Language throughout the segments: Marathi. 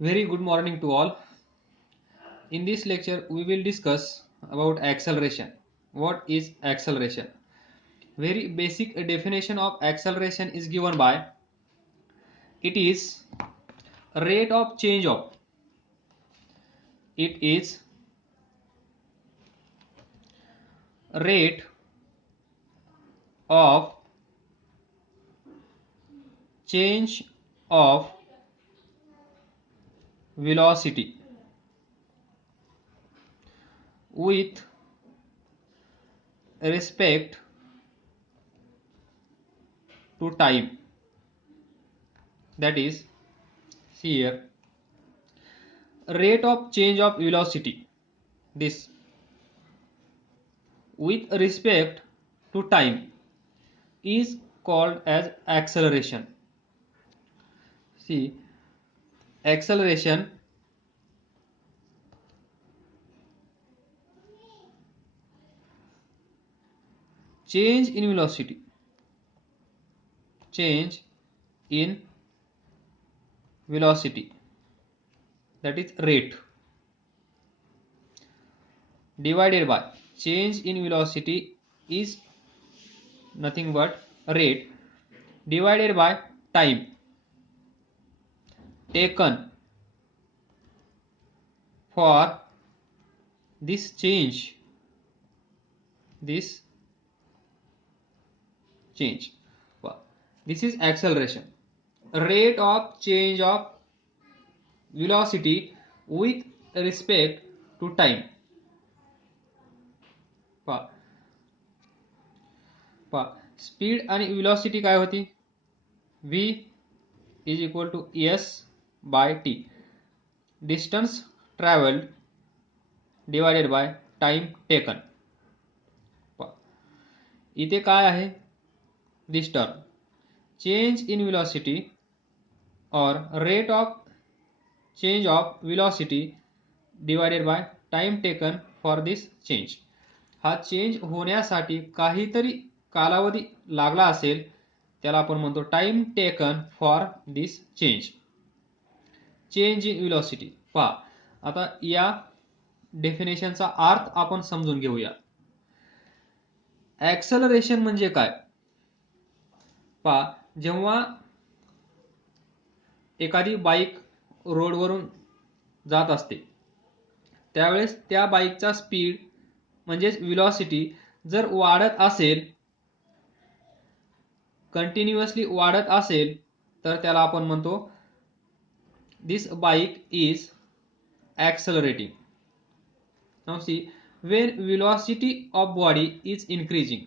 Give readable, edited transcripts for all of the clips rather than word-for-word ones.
Very good morning to all. In this lecture, we will discuss about acceleration. What is acceleration? Very basic definition of acceleration is given by it is rate of change of it is rate of change of velocity with respect to time. That is, see here, rate of change of velocity, this with respect to time is called as acceleration. See, acceleration change in velocity, change in velocity, that is rate, divided by change in velocity is nothing but rate divided by time taken for this change, this change. This is acceleration, rate of change of velocity with respect to time. Speed आणि वेलोसिटी काय होती? v is equal to s by t, distance travelled divided by time taken. इथे काय आहे? This term change in velocity और rate of change of velocity divided by time taken for this change. हा चेंज होण्यासाठी काहीतरी कालावधी लागला असेल त्याला आपण म्हणतो time taken for this change. Change in velocity. पहा आता या डेफिनेशनचा अर्थ आपण समजून घेऊया. ऍक्सलरेशन म्हणजे काय? पहा, जेव्हा एखादी बाईक रोडवरून जात असते त्यावेळेस त्या बाईकचा स्पीड म्हणजेच वेलोसिटी जर वाढत असेल, कंटिन्युअसली वाढत असेल, तर त्याला आपण म्हणतो this bike is accelerating. Now see, when velocity of body is increasing.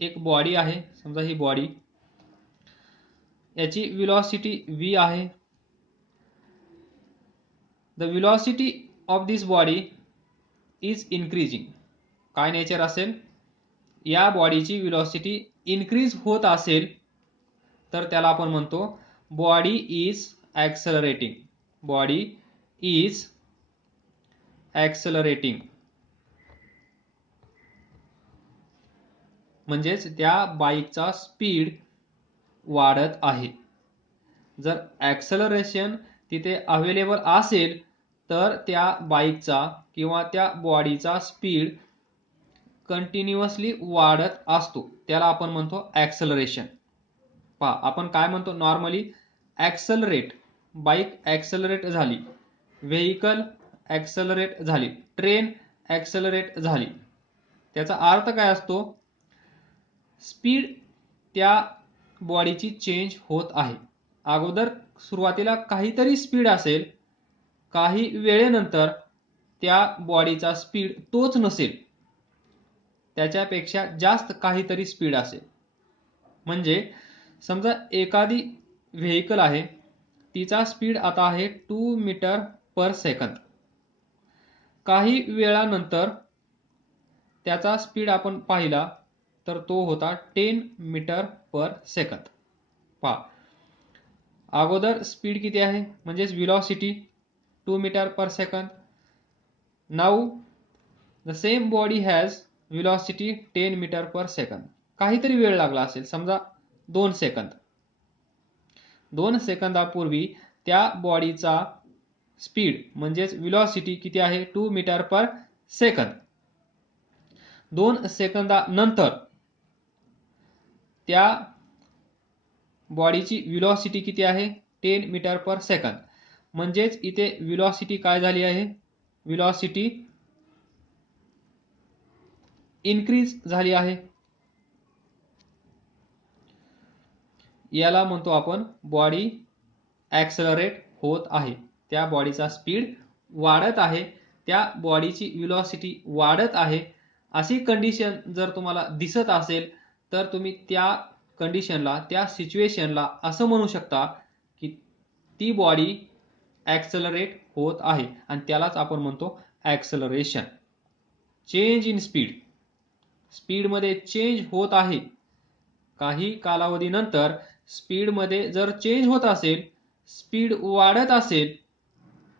एक बॉडी आहे, समजा ही बॉडी, याची वेलोसिटी v आहे. The velocity of this body is increasing. काय नेचर असेल? या बॉडीची वेलोसिटी इन्क्रीज होत असेल तर त्याला आपण म्हणतो बॉडी इज ऍक्सलरेटिंग. बॉडी इज ऍक्सलरेटिंग म्हणजेच त्या बाईकचा स्पीड वाढत आहे. जर ऍक्सलरेशन तिथे अवेलेबल असेल तर त्या बाईकचा किंवा त्या बॉडीचा स्पीड कंटिन्युअसली वाढत असतो, त्याला आपण म्हणतो ऍक्सलरेशन. पहा, आपण काय म्हणतो नॉर्मली? ऍक्सलरेट, बाईक ऍक्सलरेट झाली, व्हेइकल ऍक्सलरेट झाली, ट्रेन ऍक्सलरेट झाली. त्याचा अर्थ काय असतो? स्पीड त्या बॉडीची चेंज होत आहे. अगोदर सुरुवातीला काहीतरी स्पीड असेल, काही वेळेनंतर त्या बॉडीचा स्पीड तोच नसेल, त्याच्यापेक्षा जास्त काहीतरी स्पीड असेल. म्हणजे समजा एखादी व्हेइकल आहे, तिचा स्पीड आता आहे 2 मीटर पर सेकंद. काही वेळानंतर त्याचा स्पीड आपण पाहिला तर तो होता 10 मीटर पर सेकंद. पहा, अगोदर स्पीड किती आहे म्हणजेच velocity 2 metre per second. Now the same body has velocity 10 metre per second. काहीतरी वेळ लागला असेल, समजा 2 सेकंद. 2 सेकंदापूर्वी त्या बॉडीचा स्पीड म्हणजेच व्हेलॉसिटी किती आहे 2 मीटर पर सेकंद. 2 सेकंदानंतर त्या बॉडीची व्हेलॉसिटी किती आहे 10 मीटर पर सेकंद. म्हणजेच इथे व्हेलॉसिटी काय झाली आहे, व्हेलॉसिटी इन्क्रीज झाली आहे. याला म्हणतो आपण बॉडी ॲक्सेलरेट होत आहे. त्या बॉडीचा स्पीड वाढत आहे, त्या बॉडीची व्हेलॉसिटी वाढत आहे. अशी कंडिशन जर तुम्हाला दिसत असेल तर तुम्ही त्या कंडिशनला, त्या सिच्युएशनला असं म्हणू शकता की ती बॉडी ॲक्सेलरेट होत आहे आणि त्यालाच आपण म्हणतो ॲक्सेलरेशन. चेंज इन स्पीड, स्पीडमध्ये चेंज होत आहे. काही कालावधीनंतर स्पीडमध्ये जर चेंज होत असेल, स्पीड वाढत असेल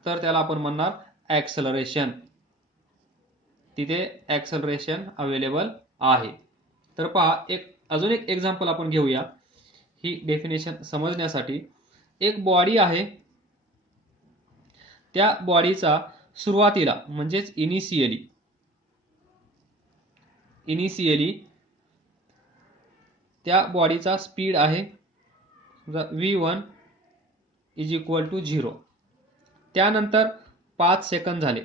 तर त्याला आपण म्हणणार ॲक्सेलरेशन. तिथे ॲक्सेलरेशन अवेलेबल आहे. तर पहा, अजून एक एक्झाम्पल आपण घेऊया ही डेफिनेशन समजण्यासाठी. एक बॉडी आहे, त्या बॉडीचा सुरुवातीला म्हणजेच इनिशियली त्या बॉडीचा स्पीड आहे v1 इज इक्वल टू 0. त्यानंतर 5 सेकंद झाले,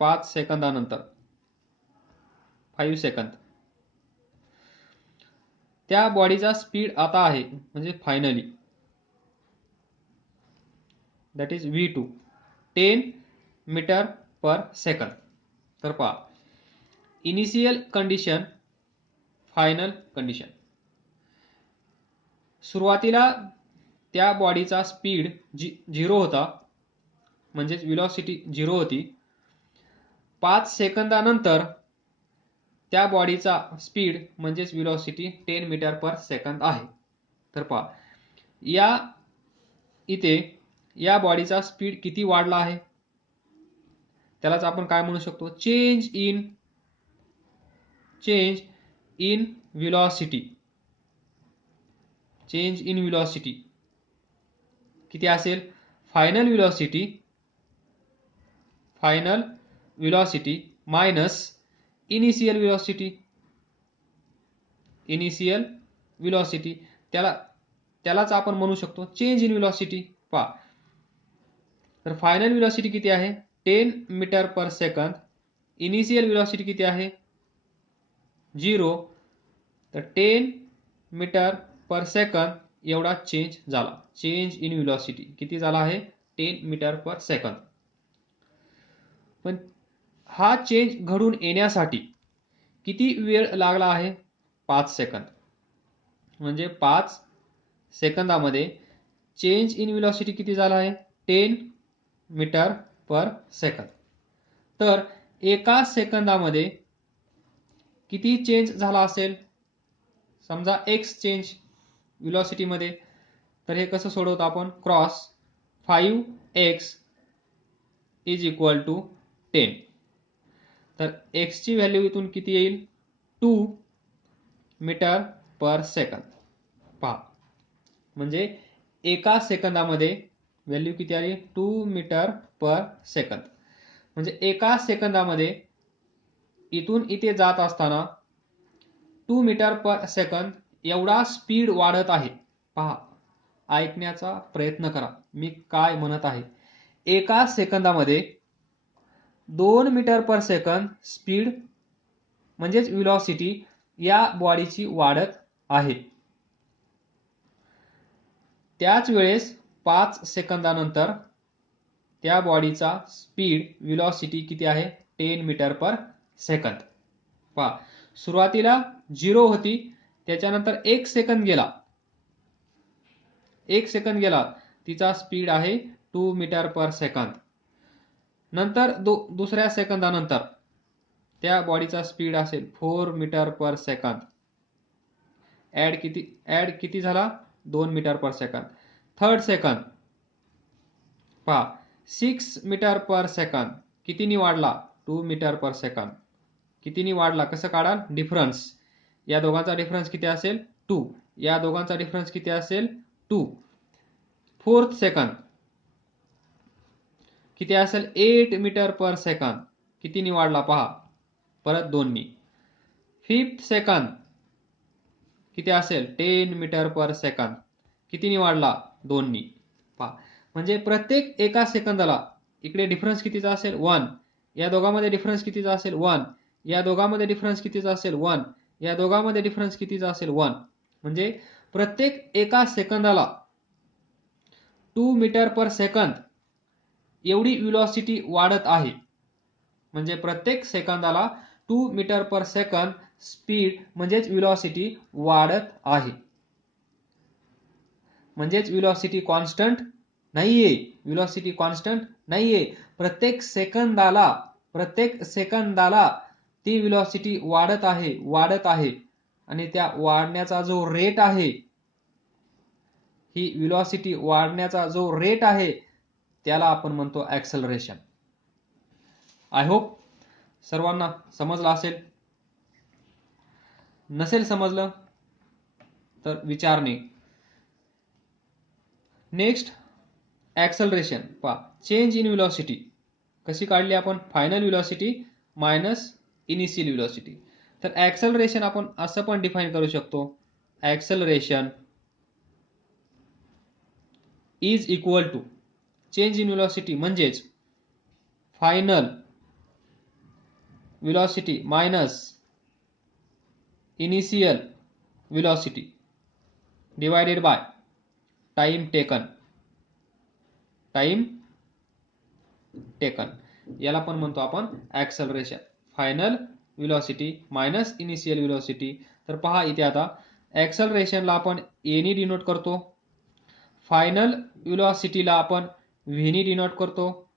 5 सेकंदानंतर 5 सेकंद त्या बॉडीचा स्पीड आता आहे म्हणजे finally that is v2 10 metre per second. तर पहा, इनिशियल कंडिशन, फायनल कंडिशन. सुरुवातीला त्या बॉडीचा स्पीड 0 होता म्हणजेच व्हेलॉसिटी 0 होती. 5 सेकंदानंतर त्या बॉडीचा स्पीड म्हणजेच व्हेलॉसिटी 10 मीटर पर सेकंद आहे. तर पहा, इथे या बॉडीचा स्पीड किती वाढला आहे त्यालाच आपण काय म्हणू शकतो, change in velocity. Change in velocity किती असेल, final velocity minus initial velocity. त्यालाच आपण म्हणू शकतो चेंज इन व्हेलॉसिटी. पहा, तर फायनल व्हेलॉसिटी किती आहे 10 metre per second, initial velocity किती आहे 0. तर 10 मीटर पर सेकंद एवढा चेंज झाला. चेंज इन व्हेलॉसिटी किती झाला आहे 10 मीटर पर सेकंद. पण हा चेंज घडून येण्यासाठी किती वेळ लागला आहे 5 सेकंद. म्हणजे 5 सेकंदामध्ये चेंज इन व्हेलॉसिटी किती झाला आहे 10 मीटर पर सेकंद. तर एका सेकंदामध्ये किती चेंज झाला असेल, समजा x चेंज व्हेलॉसिटीमध्ये. तर हे कसं सोडवतो आपण, cross 5x is equal to 10. तर x ची व्हॅल्यू इथून किती येईल 2 मीटर पर सेकंद. पहा, म्हणजे एका सेकंदामध्ये व्हॅल्यू किती आली 2 मीटर पर सेकंद. म्हणजे एका सेकंदामध्ये इथून इथे जात असताना 2 मीटर पर सेकंद एवढा स्पीड वाढत आहे. पहा, ऐकण्याचा प्रयत्न करा मी काय म्हणत आहे. एका सेकंदामध्ये 2 मीटर पर सेकंद स्पीड म्हणजेच व्हेलॉसिटी या बॉडीची वाढत आहे. त्याच वेळेस 5 सेकंदानंतर त्या बॉडीचा स्पीड व्हेलॉसिटी किती आहे 10 मीटर पर सेकंद. पहा, सुरुवातीला 0 होती, त्याच्यानंतर 1 सेकंद गेला, 1 सेकंद गेला, तिचा स्पीड आहे 2 मीटर पर सेकंद. नंतर दुसऱ्या सेकंदानंतर त्या बॉडीचा स्पीड असेल 4 मीटर पर सेकंद. ऍड किती झाला 2 metre per second. Third second पहा 6 मीटर पर सेकंद. कितीनी वाढला 2 मीटर पर सेकंद. कितीनी वाढला कसं काढाल, डिफरन्स. या दोघांचा डिफरन्स किती असेल 2. या दोघांचा डिफरन्स किती असेल 2. फोर्थ सेकंद किती असेल 8 मीटर पर सेकंद. कितीनी वाढला पहा, परत 2 नी. फिफ्थ सेकंद किती असेल 10 मीटर पर सेकंद. कितीनी वाढला 2 नी. पहा म्हणजे प्रत्येक एका सेकंदाला इकडे डिफरन्स कितीचा असेल 1, या दोघांमध्ये डिफरन्स कितीचा असेल 1, या दोघांमध्ये डिफरन्स कितीचा असेल 1, या दोघांमध्ये डिफरन्स कितीचा असेल 1. म्हणजे प्रत्येक एका सेकंदाला 2 मीटर पर सेकंद एवढी व्हेलॉसिटी वाढत आहे. म्हणजे प्रत्येक सेकंदाला 2 मीटर पर सेकंद स्पीड म्हणजेच व्हेलॉसिटी वाढत आहे. म्हणजेच व्हेलॉसिटी कॉन्स्टंट नाहीये. व्हेलॉसिटी कॉन्स्टंट नाहीये. प्रत्येक सेकंदाला ती व्हेलॉसिटी वाढत आहे आणि त्या वाढण्याचा जो रेट आहे, ही व्हेलॉसिटी वाढण्याचा जो रेट आहे त्याला आपण म्हणतो ऍक्सेलरेशन. आय होप सर्वांना समजलं असेल. नसेल समजलं तर विचारणे. नेक्स्ट ऍक्सेलरेशन पहा, चेंज इन व्हेलॉसिटी कशी काढली आपण, final velocity minus initial velocity. तर ऍक्सेलरेशन आपण असं पण डिफाइन करू शकतो, acceleration is equal to change in velocity म्हणजेच final velocity minus initial velocity divided by time taken. याला पण म्हणतो आपण acceleration. Final velocity minus initial velocity. तर पहा इथे आता ऍक्सेलरेशनला आपण ए नी डिनोट करतो, फायनल व्हेलॉसिटीला आपण व्ही नी डिनोट करतो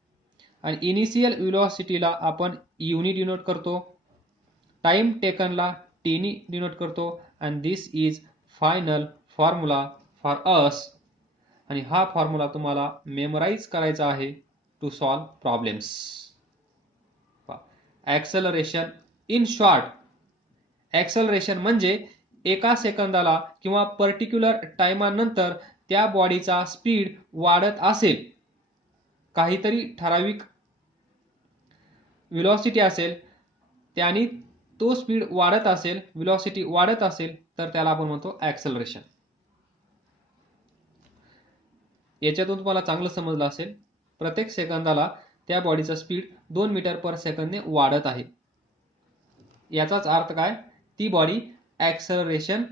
आणि इनिशियल व्हेलॉसिटीला आपण यू नी डिनोट करतो, टाइम टेकनला टी नी डिनोट करतो. And this is final formula for us. आणि हा फॉर्म्युला तुम्हाला मेमोराइज करायचा आहे to solve problems. Acceleration in short, acceleration म्हणजे एका सेकंदाला किंवा पर्टिक्युलर टाइमानंतर त्या बॉडीचा स्पीड वाढत असेल, काहीतरी ठराविक व्हेलॉसिटी असेल, त्याने तो स्पीड वाढत असेल, व्हेलॉसिटी वाढत असेल, तर त्याला आपण म्हणतो ऍक्सेलरेशन. याच्यातून तुम्हाला चांगलं समजलं असेल, प्रत्येक सेकंदाला त्या बॉडीचा स्पीड 2 मीटर पर सेकंदने वाढत आहे. याचाच अर्थ काय, ती बॉडी ऍक्सेलरेशन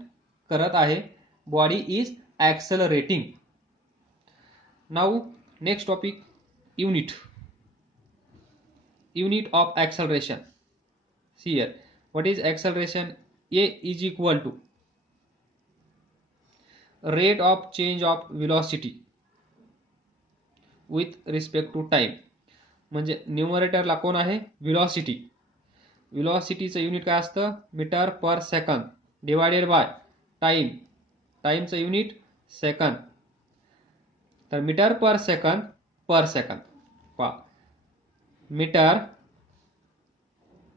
करत आहे. Body is accelerating. Now next topic, unit of acceleration. See here, what is acceleration? A is equal to rate of change of velocity with respect to time. म्हणजे न्यूमरेटरला कोण आहे, व्हेलॉसिटी. व्हेलॉसिटीचं युनिट काय असतं, metre per second divided by time. टाइमचं युनिट सेकंद. तर मीटर पर सेकंद पहा, मीटर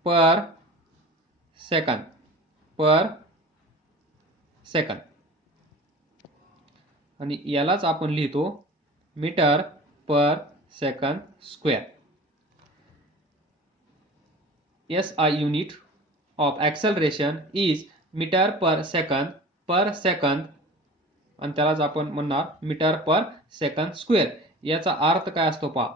पर सेकंद आणि यालाच आपण लिहितो metre per second square. SI unit of acceleration is metre per second आणि त्यालाच आपण म्हणणार मीटर पर सेकंद स्क्वेअर. याचा अर्थ काय असतो पहा,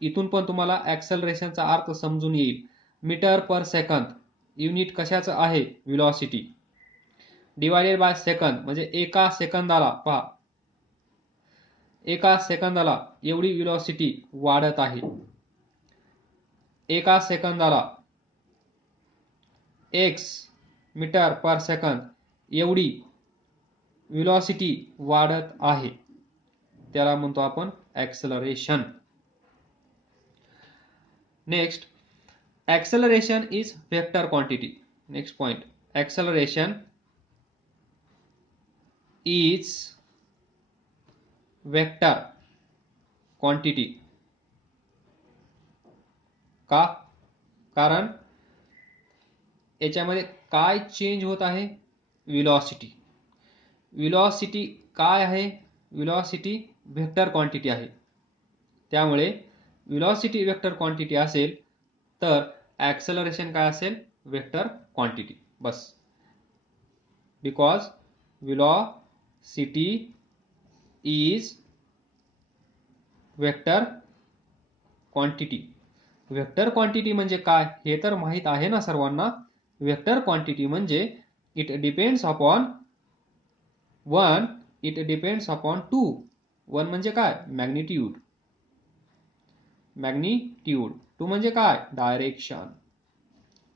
इथून पण तुम्हाला ऍक्सेलरेशनचा अर्थ समजून येईल. मीटर पर सेकंद युनिट कशाचं आहे, व्हेलॉसिटी, डिवाइडेड बाय सेकंद म्हणजे एका सेकंदाला, पहा एका सेकंदाला एवढी व्हेलॉसिटी वाढत आहे. एका सेकंदाला x मीटर पर सेकंद एवढी व्हेलॉसिटी वाढत आहे, त्याला म्हणतो आपण acceleration. Next, acceleration is vector quantity. Next point, acceleration is vector quantity. का, कारण याच्यामध्ये काय चेंज होत आहे, व्हेलॉसिटी. काय आहे, व्हेलॉसिटी व्हेक्टर क्वांटिटी आहे. त्यामुळे व्हेलॉसिटी वेक्टर क्वांटिटी असेल तर ऍक्सेलरेशन काय असेल? Vector quantity. बस. Because velocity is vector quantity. Vector quantity म्हणजे काय हे तर माहित आहे ना सर्वांना. वेक्टर क्वांटिटी म्हणजे it depends upon one, it depends upon two. One म्हणजे काय? मॅग्निट्यूड. मॅग्निट्यूड. टू म्हणजे काय? डायरेक्शन.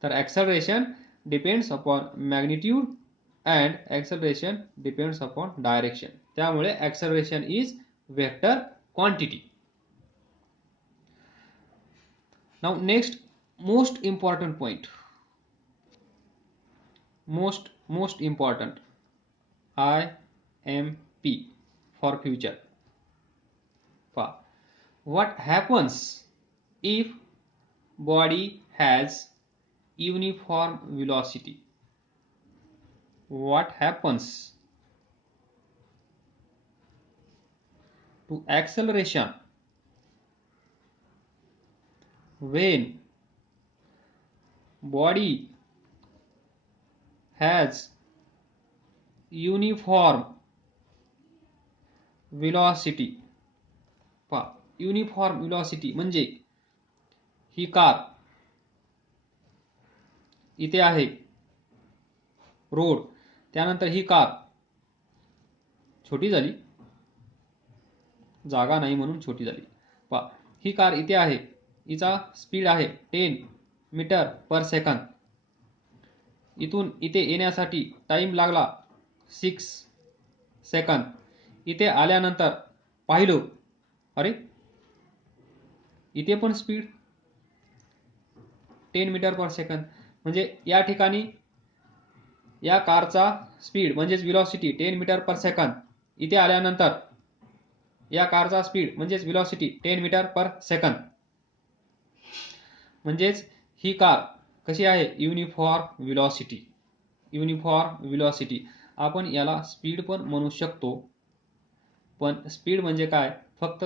तर acceleration depends upon magnitude and acceleration depends upon direction. त्यामुळे acceleration is vector quantity. Now next, most important point. Most important. IMP for future. What happens if body has uniform velocity? What happens to acceleration when body has uniform velocity? Uniform velocity म्हणजे ही कार इथे आहे रोड, त्यानंतर ही कार छोटी झाली, जागा नाही म्हणून छोटी झाली. ही कार इथे आहे, हिचा स्पीड आहे 10 मीटर पर सेकंद. इथून इथे येण्यासाठी टाइम लागला 6 सेकंद. इथे आल्यानंतर पाहिलं, अरे इथे पण स्पीड 10 मीटर पर सेकंद. म्हणजे या ठिकाणी या कारचा स्पीड म्हणजेच व्हेलॉसिटी 10 मीटर पर सेकंद. इथे आल्यानंतर या कारचा स्पीड म्हणजेच व्हेलॉसिटी 10 मीटर पर सेकंद. म्हणजेच ही कार कशी आहे? Uniform velocity. Uniform velocity. आपण याला स्पीड पण म्हणू शकतो, पण स्पीड म्हणजे काय? फक्त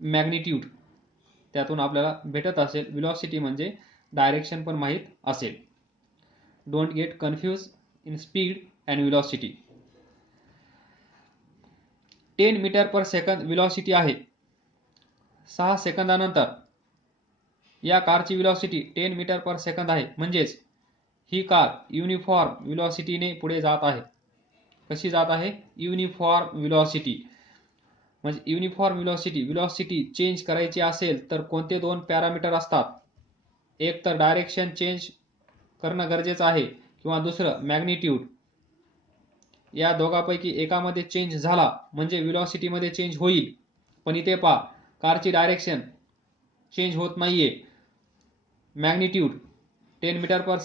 मॅग्निट्यूड त्यातून आपल्याला भेटत असेल. व्हेलॉसिटी म्हणजे डायरेक्शन पण माहीत असेल. Don't get confuse in speed and velocity. 10 metre per second velocity आहे. 6 सेकंदानंतर या कारची व्हेलॉसिटी 10 मीटर पर सेकंद आहे. म्हणजेच ही कार युनिफॉर्म व्हेलॉसिटीने पुढे जात आहे. कशी जात आहे? Uniform velocity. म्हणजे युनिफॉर्म व्हेलॉसिटी चेंज करायची असेल तर कोणते दोन पॅरामीटर असतात? एक तर डायरेक्शन चेंज करणं गरजेचं आहे किंवा दुसरं मॅग्निट्यूड. या दोघांपैकी एकामध्ये चेंज झाला म्हणजे व्हेलॉसिटी मध्ये चेंज होईल. पण इथे पहा, कारची डायरेक्शन चेंज होत नाहीये. मॅग्निट्यूड 10 मीटर पर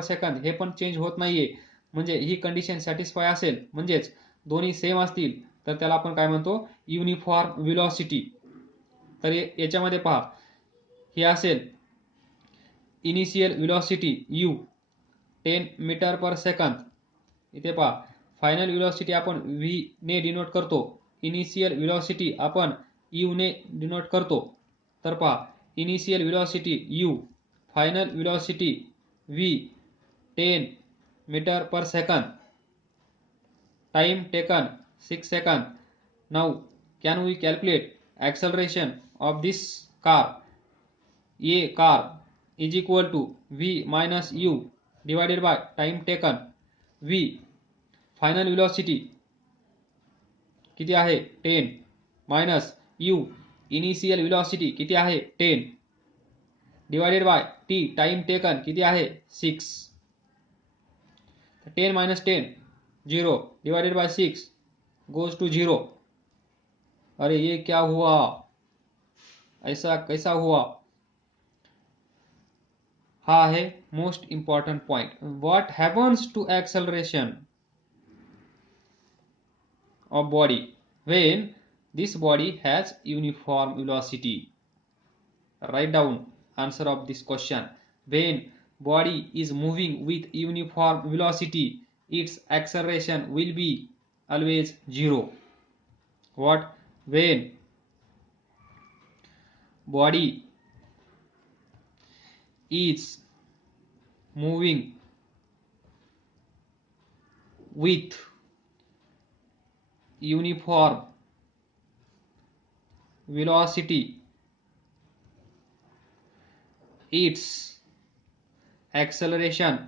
सेकंद हे पण चेंज होत नाहीये. म्हणजे ही कंडिशन सॅटिस्फाय असेल, म्हणजेच दोन्ही सेम असतील तर त्याला आपण काय म्हणतो? Uniform velocity. तर याच्यामध्ये पहा, ही असेल initial velocity u 10 metre per second. इथे पहा, फायनल व्हेलॉसिटी आपण v ने डिनोट करतो, इनिशियल व्हेलॉसिटी आपण u ने डिनोट करतो. तर पहा, initial velocity u, final velocity v, 10 metre per second. Time taken 6 second. Now can we calculate acceleration of this car? A car is equal to v minus u divided by time taken. v final velocity किती आहे? 10 मायनस u इनिशियल व्हेलॉसिटी किती आहे? 10 divided by t time taken किती आहे? 6. 10 minus 10 0 divided by 6 goes to 0. अरे ये क्या हुआ? ऐसा कैसा हुआ? हा है most important point. What happens to acceleration of body when this body has uniform velocity? Write down answer of this question. When body is moving with uniform velocity, its acceleration will be always 0. What? When body is moving with uniform velocity, its acceleration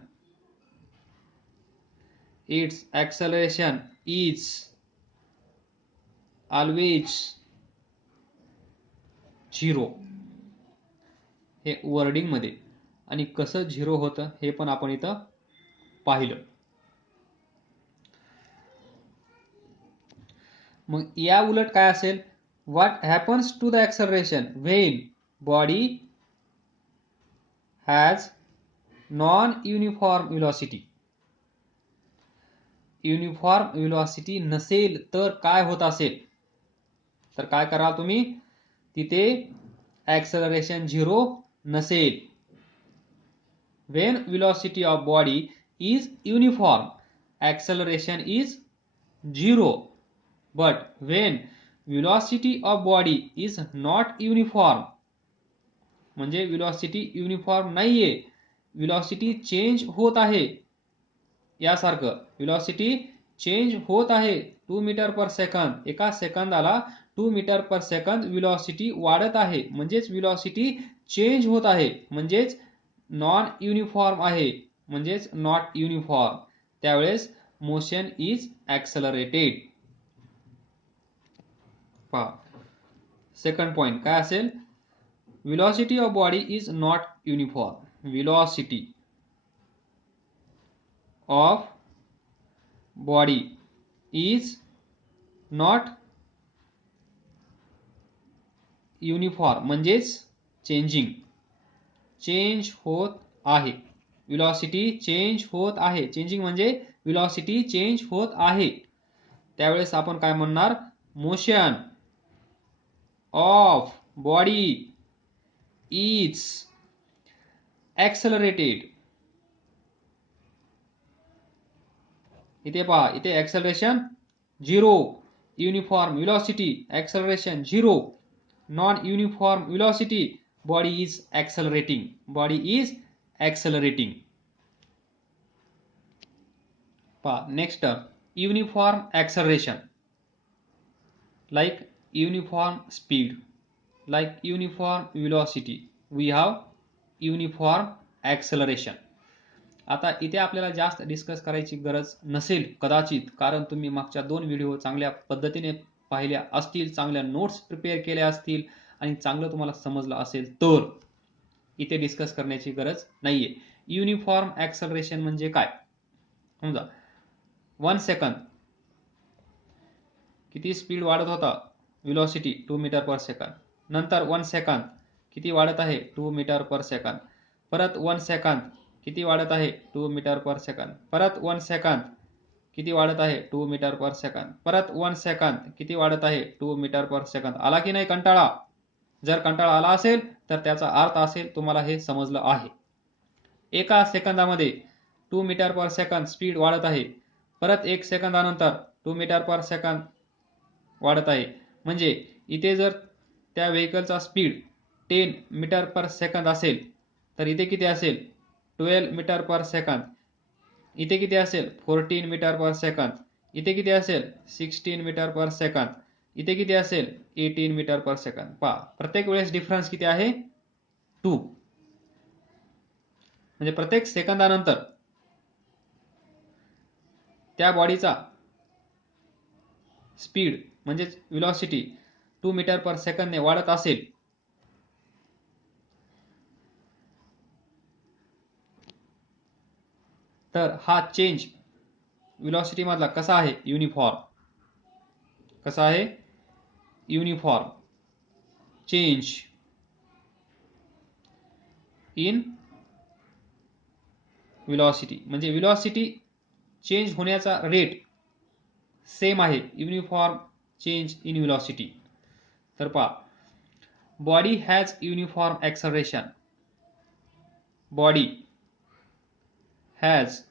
is always zero. हे वर्डिंग मध्ये. आणि कसं झिरो होतं हे पण आपण इथं पाहिलं. मग या उलट काय असेल, what happens to the acceleration when body has non uniform velocity. Uniform velocity नसेल तर काय होत असेल, तर काय कराल तुम्ही, तिथे ॲक्सलरेशन झिरो नसेल. When velocity of body is uniform, acceleration is zero. But when velocity of body is not uniform, म्हणजे velocity युनिफॉर्म नाहीये, velocity चेंज होत आहे, यासारखं velocity चेंज होत आहे 2 मीटर पर सेकंद, एका सेकंदाला 2 मीटर पर सेकंद velocity वाढत आहे, म्हणजेच velocity चेंज होत आहे, म्हणजेच नॉन युनिफॉर्म आहे, म्हणजेच नॉट युनिफॉर्म. त्यावेळेस मोशन इज ॲक्सलरेटेड. पहा सेकंड पॉइंट काय असेल, velocity of body is not uniform. Velocity of body is not uniform, म्हणजेच चेंज होत आहे. व्हेलॉसिटी चेंज होत आहे, चेंजिंग म्हणजे व्हेलॉसिटी चेंज होत आहे. त्यावेळेस आपण काय म्हणणार, मोशन ऑफ बॉडी इज ॲक्सलरेटेड. इथे पहा, इथे acceleration zero, uniform velocity acceleration zero, non uniform velocity body is accelerating. Next term, uniform acceleration, like uniform speed, like uniform velocity, we have uniform acceleration. आता इथे आपल्याला जास्त डिस्कस करायची गरज नसेल कदाचित, कारण तुम्ही मागच्या 2 व्हिडिओ चांगल्या पद्धतीने पाहिल्या असतील, चांगल्या नोट्स प्रिपेअर केल्या असतील आणि चांगलं तुम्हाला समजलं असेल, तर इथे डिस्कस करण्याची गरज नाहीये. युनिफॉर्म ॲक्सलरेशन म्हणजे काय, समजा 1 सेकंद किती स्पीड वाढत होता, व्हेलॉसिटी 2 मीटर पर सेकंद, नंतर 1 सेकंद किती वाढत आहे, 2 मीटर पर सेकंद, परत 1 सेकंद किती वाढत आहे, 2 मीटर पर सेकंद, परत 1 सेकंद किती वाढत आहे, 2 मीटर पर सेकंद, परत 1 सेकंद किती वाढत आहे, 2 मीटर पर सेकंद. आला की नाही कंटाळा? जर कंटाळा आला असेल तर त्याचा अर्थ असेल तुम्हाला हे समजलं आहे. एका सेकंदामध्ये 2 मीटर पर सेकंद स्पीड वाढत आहे, परत 1 सेकंदानंतर 2 मीटर पर सेकंद वाढत आहे. म्हणजे इथे जर त्या व्हेकलचा स्पीड 10 मीटर पर सेकंद असेल तर इथे किती असेल, 12 मीटर पर सेकंद. इथे किती असेल, 14 मीटर पर सेकंद. इथे किती असेल, 16 मीटर पर सेकंद. इथे किती असेल, 18 मीटर पर सेकंद. पहा प्रत्येक वेळेस डिफरन्स किती आहे, 2. म्हणजे प्रत्येक सेकंदानंतर त्या बॉडीचा स्पीड म्हणजेच व्हेलॉसिटी 2 मीटर पर सेकंदने वाढत असेल तर हा चेंज व्हेलॉसिटी मधला कसा आहे, युनिफॉर्म. कसा आहे, युनिफॉर्म चेंज इन व्हेलॉसिटी. म्हणजे व्हेलॉसिटी चेंज होण्याचा रेट सेम आहे, युनिफॉर्म चेंज इन व्हेलॉसिटी. तर पहा, body has uniform acceleration. Body has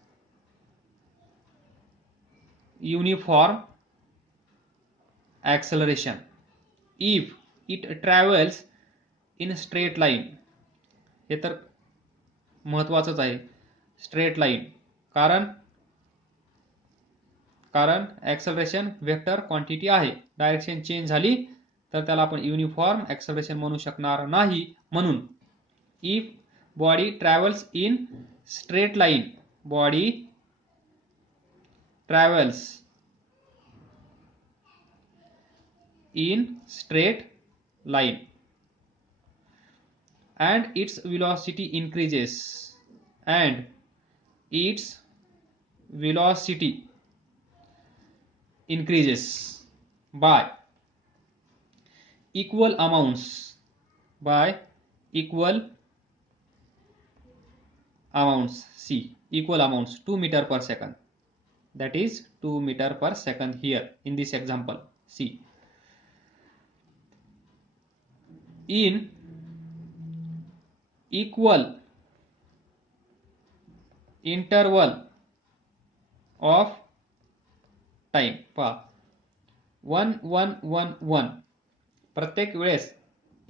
uniform acceleration if it travels in straight line, हे तर महत्वाचंच आहे, स्ट्रेट लाईन, कारण ऍक्सलरेशन वेक्टर क्वांटिटी आहे. डायरेक्शन चेंज झाली तर त्याला आपण युनिफॉर्म ऍक्सलरेशन म्हणू शकणार नाही. म्हणून if body travels in straight line, body travels in straight line and its velocity increases by equal amounts, C, equal amounts 2 meter per second, that is 2 meter per second here in this example. C, in equal interval of time, पहा 1 1 1 1, प्रत्येक वेळेस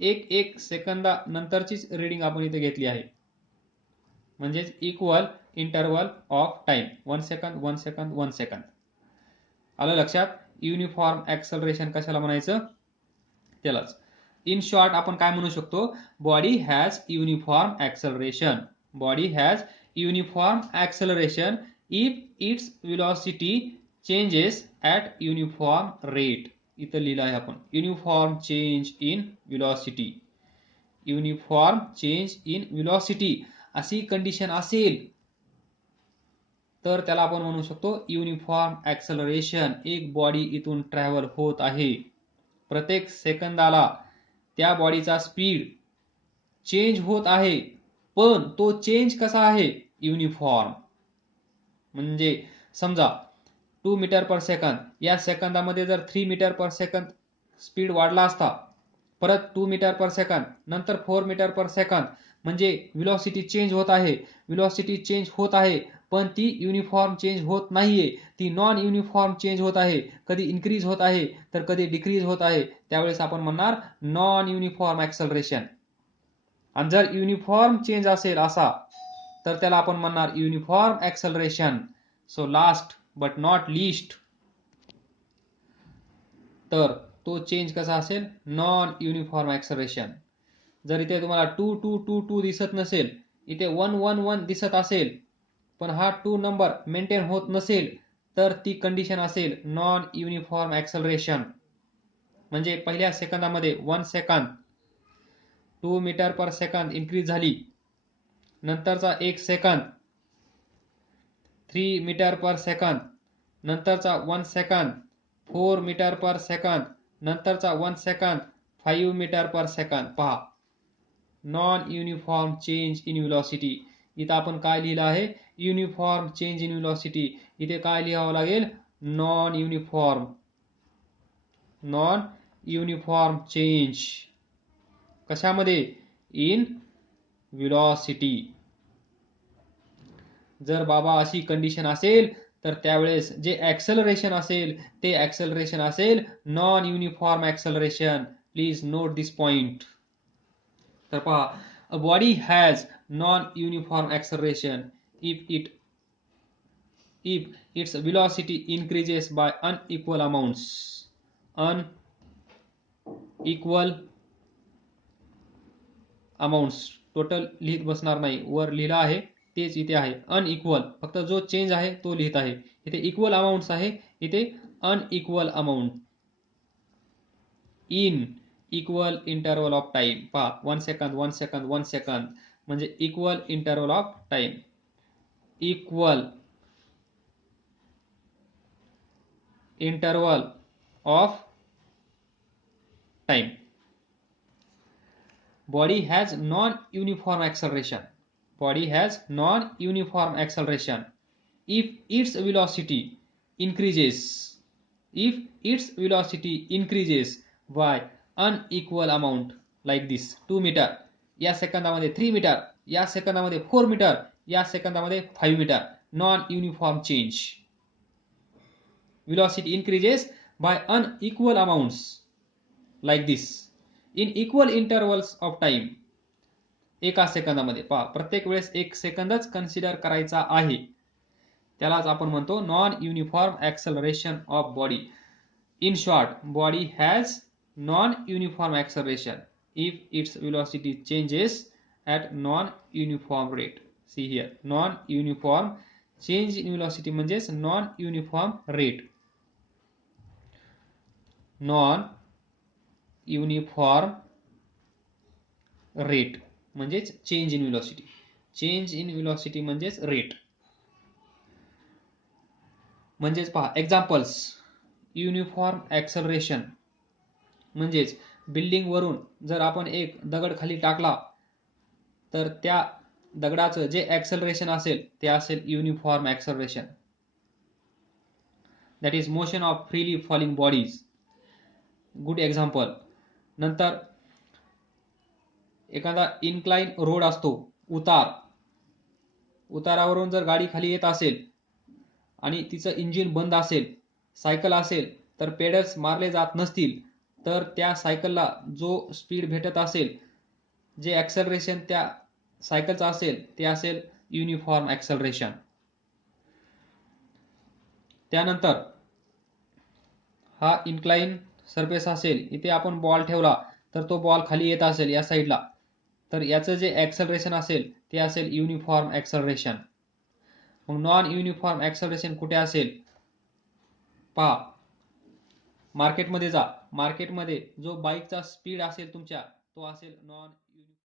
एक एक सेकंदानंतरचीच रीडिंग आपण इथे घेतली आहे. म्हणजेच equal interval of time, 1 second 1 second 1 second. आलं लक्षात? युनिफॉर्म ऍक्सलरेशन कशाला म्हणायचं त्यालाच. इन शॉर्ट आपण काय म्हणू शकतो, body has uniform acceleration, body has uniform acceleration if its velocity changes at uniform rate. इथं लिहिलं आहे आपण uniform change in velocity, uniform change in velocity अशी कंडिशन असेल तर त्याला आपण म्हणू शकतो युनिफॉर्म ऍक्सलरेशन. एक बॉडी इथून ट्रॅव्हल होत आहे, प्रत्येक सेकंदाला त्या बॉडीचा स्पीड चेंज होत आहे, पण तो चेंज कसा आहे, युनिफॉर्म. म्हणजे समजा 2 मीटर पर सेकंद, या सेकंदामध्ये जर 3 मीटर पर सेकंद स्पीड वाढला असता, परत 2 मीटर पर सेकंद, नंतर 4 मीटर पर सेकंद, म्हणजे वेलोसिटी चेंज होत आहे, वेलोसिटी चेंज होत आहे, पण ती युनिफॉर्म चेंज होत नाहीये, ती नॉन युनिफॉर्म चेंज होत आहे. कधी इन्क्रीज होत आहे तर कधी डिक्रीज होत आहे. त्यावेळेस आपण म्हणणार नॉन युनिफॉर्म ऍक्सलरेशन. आणि जर युनिफॉर्म चेंज असेल असा तर त्याला आपण म्हणणार uniform acceleration. So last but not list, तर तो चेंज कसा असेल, नॉन युनिफॉर्म ऍक्सलरेशन. जर इथे तुम्हाला 2 2 2 2 दिसत नसेल, इथे 1 1 1 दिसत असेल, पण हा 2 नंबर मेंटेन होत नसेल, तर ती कंडिशन असेल नॉन युनिफॉर्म ऍक्सलरेशन. म्हणजे पहिल्या सेकंदामध्ये 1 second 2 metre per second increase झाली, नंतरचा 1 सेकंद 3 मीटर पर सेकंद, नंतरचा 1 सेकंद 4 मीटर पर सेकंद, नंतरचा 1 सेकंद 5 मीटर पर सेकंद. पहा, non uniform change in velocity. इथं आपण काय लिहिलं आहे, युनिफॉर्म चेंज इन वेलोसिटी. इथे काय लिहावं लागेल, नॉन युनिफॉर्म चेंज. कशामध्ये, इन वेलोसिटी. जर बाबा अशी कंडिशन असेल तर त्यावेळेस जे ऍक्सलरेशन असेल ते ऍक्सलरेशन असेल non uniform acceleration. Please note this point. तर पहा, a body has non uniform acceleration if its velocity increases by unequal amounts. Total लिहित बसणार नाही, वर लिहिलं आहे तेच इथे आहे. अनइक्वल, फक्त जो चेंज आहे तो लिहित आहे. इथे इक्वल अमाऊंट्स आहे, इथे unequal amount. In equal interval of time. पहा, 1 सेकंद 1 सेकंद 1 सेकंद, म्हणजे equal interval of time. Equal interval of time. Body has non-uniform acceleration. Body has non-uniform acceleration if its velocity increases. If its velocity increases by unequal amount, like this 2 metre, या सेकंदामध्ये 3 मीटर, या सेकंदामध्ये 4 मीटर, या सेकंदामध्ये 5 metre. Non uniform change. Velocity increases by unequal amounts, like this. In equal intervals of time, एका सेकंदामध्ये. पहा, प्रत्येक वेळेस 1 सेकंदच कन्सिडर करायचा आहे. त्यालाच आपण म्हणतो non uniform acceleration of body. In short, body has non uniform acceleration if its velocity changes at non-uniform rate. See here, non-uniform change in velocity म्हणजेच non-uniform rate. Non-uniform rate म्हणजेच change in velocity. Change in velocity म्हणजेच rate. म्हणजेच पहा, एक्झाम्पल्स. युनिफॉर्म ऍक्सलरेशन म्हणजेच बिल्डिंग वरून जर आपण एक दगड खाली टाकला तर त्या दगडाचं जे ऍक्सलरेशन असेल ते असेल uniform acceleration. That is motion of freely falling bodies. Good example. नंतर एखादा इन्क्लाइन रोड असतो, उतारावरून जर गाडी खाली येत असेल आणि तिचं इंजिन बंद असेल, सायकल असेल तर पेडल्स मारले जात नसतील, तर त्या सायकलला जो स्पीड भेटत असेल, जे ऍक्सलरेशन त्या सायकलचं असेल ते असेल युनिफॉर्म ऍक्सलरेशन. त्यानंतर हा इन्क्लाइन सरफेस असेल, इथे आपण बॉल ठेवला तर तो बॉल खाली येत असेल या साईडला, तर याचं जे ऍक्सलरेशन असेल ते असेल युनिफॉर्म ऍक्सलरेशन. मग नॉन युनिफॉर्म ऍक्सलरेशन कुठे असेल? पहा, मार्केटमध्ये जा. मार्केटमध्ये जो बाईकचा स्पीड असेल तुमच्या, तो असेल नॉन